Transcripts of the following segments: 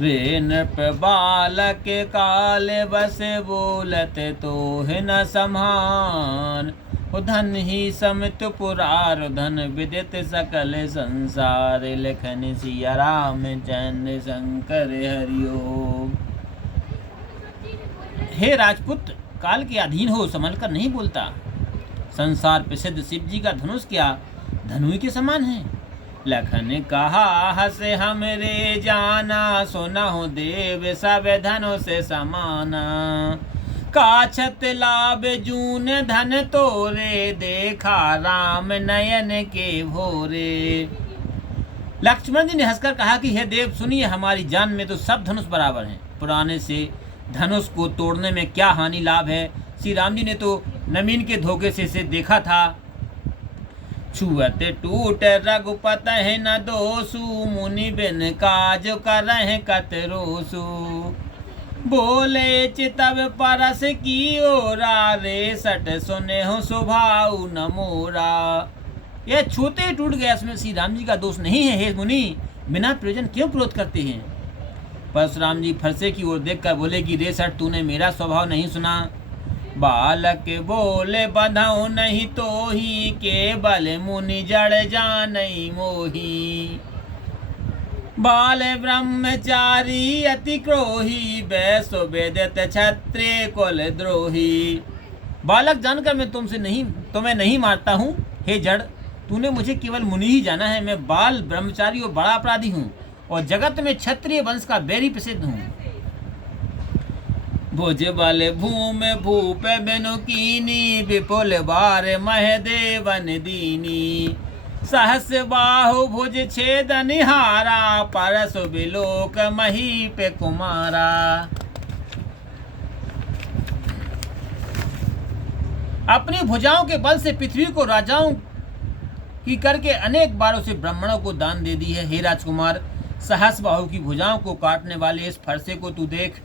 रे नृप बालक काल बस बोलत तो है न समान। धन ही समित पुरार धन विदित सकल संसार। लखन सिया राम चंद्र शंकर हरिओम। हे राजपुत्र, काल के अधीन हो, संभल कर नहीं बोलता। संसार प्रसिद्ध शिव जी का धनुष क्या धनुई के समान है। लखन कहा हसे हमरे जाना, सुना हो देव सब धनो से समाना। काछत लाभ जून धन तोरे, देखा राम नयन के भोरे। लक्ष्मण जी ने हंसकर कहा कि हे देव सुनिए, हमारी जान में तो सब धनुष बराबर हैं। पुराने से धनुष को तोड़ने में क्या हानि लाभ है। श्री राम जी ने तो नवीन के धोखे से इसे देखा था। छुअत टूट रघुपत है न दोसु, मुनि बिन काज करहि कतरोसु। बोले चितव परस की ओरा, रे सट सुने हो स्वभाव न मोरा। यह छूते टूट गया, इसमें श्री राम जी का दोष नहीं है। हे मुनि, बिना प्रयोजन क्यों क्रोध करते हैं। परशुराम जी फरसे की ओर देखकर बोले कि रे सट, तूने मेरा स्वभाव नहीं सुना। बालक बोले बधाऊ नहीं तो ही, केवल मुनि जड़ जानई मोही। बाल ब्रह्मचारी अति क्रोही, बैसो वेदत क्षत्रिय कुल द्रोही। बालक जानकर मैं तुम्हें नहीं मारता हूँ। हे जड़, तूने मुझे केवल मुनि ही जाना है। मैं बाल ब्रह्मचारी और बड़ा अपराधी हूँ, और जगत में क्षत्रिय वंश का बैरी प्रसिद्ध हूँ। भुज बल भूम भूप बिनु कीनी, विपुल बार मह देवन दीनी। सहस बाहु भुज छेद निहारा, परसु बिलोक महीप कुमारा। अपनी भुजाओं के बल से पृथ्वी को राजाओं की करके अनेक बारों से ब्राह्मणों को दान दे दी है। हे राजकुमार, सहस बाहु की भुजाओं को काटने वाले इस फरसे को तू देख।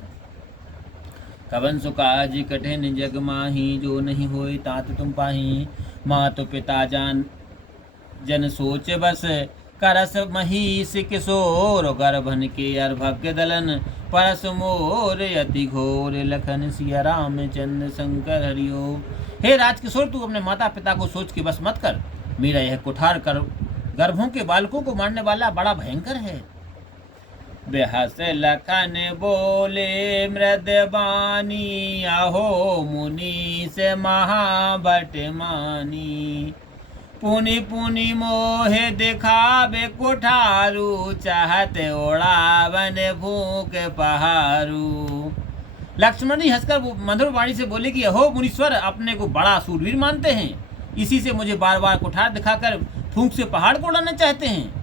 कवन सुकाज कठिन जग माही, जो नहीं होए तात तुम पाही। मातु पिता जान जन सोच बस, करस महिष किशोर। गर्भन के अर्भक दलन, परस मोर अति घोर। लखन सिया राम चंद्र शंकर हरिओम। हे राजकिशोर, तू अपने माता पिता को सोच के बस मत कर। मेरा यह कुठार कर गर्भों के बालकों को मारने वाला बड़ा भयंकर है। बेहस लखन बोले मृदबानी, अहो मुनि से महाभट मानी। पुनि पुनि मोहे दिखावे कुठारू, चाहते ओढ़ावन भूख पहारू। लक्ष्मण जी हंसकर मधुर वाणी से बोले कि अहो मुनीश्वर, अपने को बड़ा सूरवीर मानते हैं, इसी से मुझे बार बार कुठार दिखाकर फूंक से पहाड़ को उड़ाना चाहते हैं।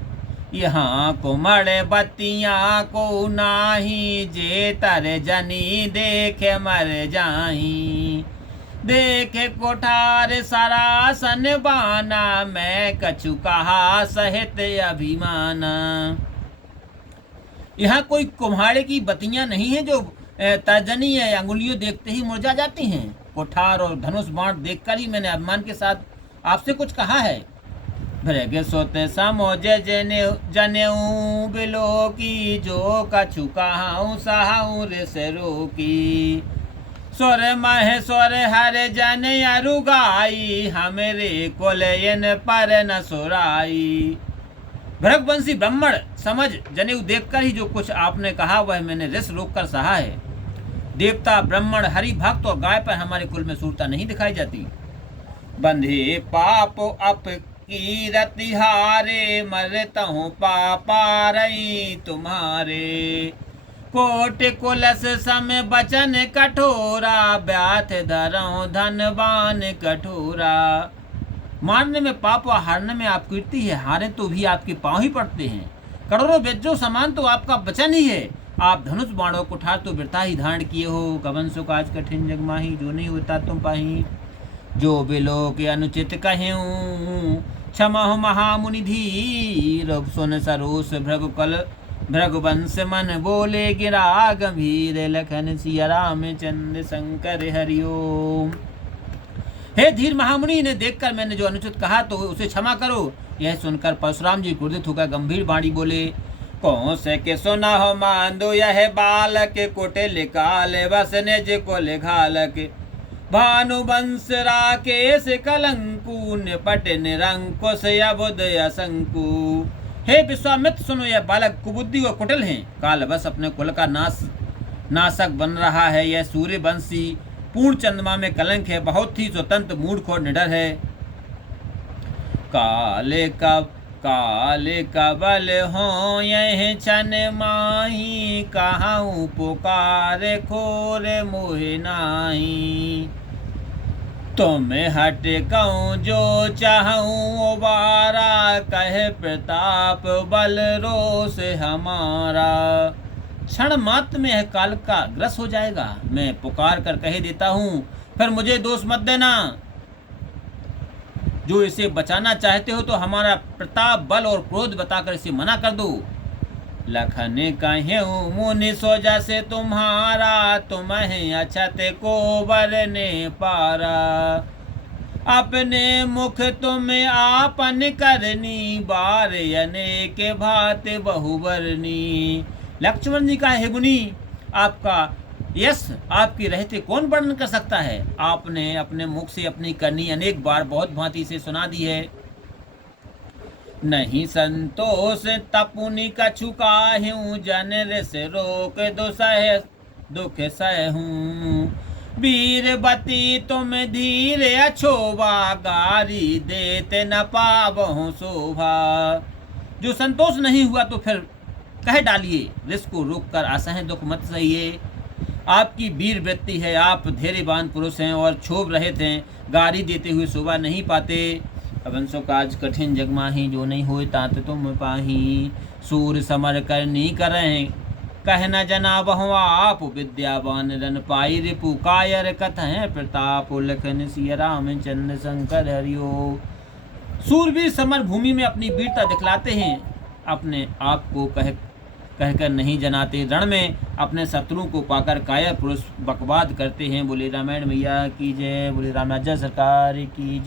यहाँ कुमड़ बत्तियाँ को नाही, जे तर जनी देखे मर जाही। देखे कोठार सरासन बाना, मैं कछु कहा सहित अभिमाना। यहाँ कोई कुम्हाड़े की बत्तियां नहीं है जो तर्जनी या अंगुलियों देखते ही मुरझा जाती हैं। कोठार और धनुष बाण देखकर ही मैंने अभिमान के साथ आपसे कुछ कहा है। भृग सोत समोज जनेऊ बिलो की, जो कछु कहाऊँ सहाऊँ रिस रोकी। स्वर मह स्वर हर जन अरुगाई, हमरे कुलयन पर न सुराई। भृगवंशी ब्राह्मण समझ जनेऊ देखकर ही जो कुछ आपने कहा वह मैंने रिस रोक कर सहा है। देवता ब्राह्मण हरि भक्त और गाय पर हमारे कुल में सूरता नहीं दिखाई जाती। बंधे पाप अप की रतिहारे, मरतहूँ पापा रही तुम्हारे। कोट कुलस सम बचन कठोरा, ब्याथ धरऊँ धनवान कठोरा। मारने में पाप और हारने में आप कीर्ति है, हारे तो भी आपके पांव ही पड़ते हैं। करोड़ों बेजों समान तो आपका वचन ही है। आप धनुष बाणों कुठार तो बिरता ही धारण किए हो। कवन सुख आज कठिन जग माही, जो नहीं होता तुम पाही। जो बिलो के अनुचित कहूँ, क्षमा हो महामुनि धीर। सुन सरोस भृगुवंश मन, बोले गिरा गंभीर। लखन सिया राम चंद्र शंकर हरिओम। हे धीर महामुनि, ने देखकर मैंने जो अनुचित कहा तो उसे क्षमा करो। यह सुनकर परशुराम जी क्रोधित होकर गंभीर वाणी बोले, कौन से के सुना हो मांदो यह बालक कुटिल काल बस निज को लिघालक भानुवंश राकेश कलंकु निपट निरंकुश अबुद असंकु। हे विश्वामित्र सुनो, यह बालक कुबुद्धि और कुटिल हैं, काल बस अपने कुल का नाशक बन रहा है। यह सूर्यवंशी पूर्ण चंद्रमा में कलंक है, बहुत ही स्वतंत्र मूर्ख और निडर है। काले का बल हो यह छन माही कहाऊं पुकार खोर मोहि नाही। तुम्हें हट कहूँ जो चाहूँ उबारा कहे प्रताप बल रोष हमारा। क्षण मात्र में यह काल का ग्रस हो जाएगा, मैं पुकार कर कह देता हूँ, फिर मुझे दोष मत देना। जो इसे बचाना चाहते हो तो हमारा प्रताप बल और क्रोध बताकर इसे मना कर दो। लखन कहूँ मुनि सोजा से तुम्हारा तुम्हें अछत को बरने पारा। अपने मुख तुम आपन करनी बार अनेक भात बहुबरनी। लक्ष्मण जी का है मुनि, आपका यश आपके रहते कौन वर्णन कर सकता है। आपने अपने मुख से अपनी करनी अनेक बार बहुत भांति से सुना दी है। नहीं संतोष तपुनि कछु काहूँ जन रस रोक दुख सहूँ। वीरवती तुम धीर अछोभा गारी देते न पावहु शोभा। जो संतोष नहीं हुआ तो फिर कह डालिए, रिस को रोक कर असह दुख मत सहिए। आपकी वीर वृत्ति है, आप धैर्यवान पुरुष हैं और क्षोभ रहित हैं, गारी देते हुए शोभा नहीं पाते। अवंसो काज कठिन जग माही जो नहीं होए तात तुम पाही। सूर समर करनी करें कह न जना बहु आप विद्यावान रन पाई रिपु कायर कथें प्रताप लखन सिय रामचंद्र शंकर हरियो। सूरवीर समर भूमि में अपनी वीरता दिखलाते हैं, अपने आप को कहकर नहीं जनाते। रण में अपने शत्रु को पाकर कायर पुरुष बकवाद करते हैं। बोले रामायण मैया की जय, बोले रामाजा सरकार की जय।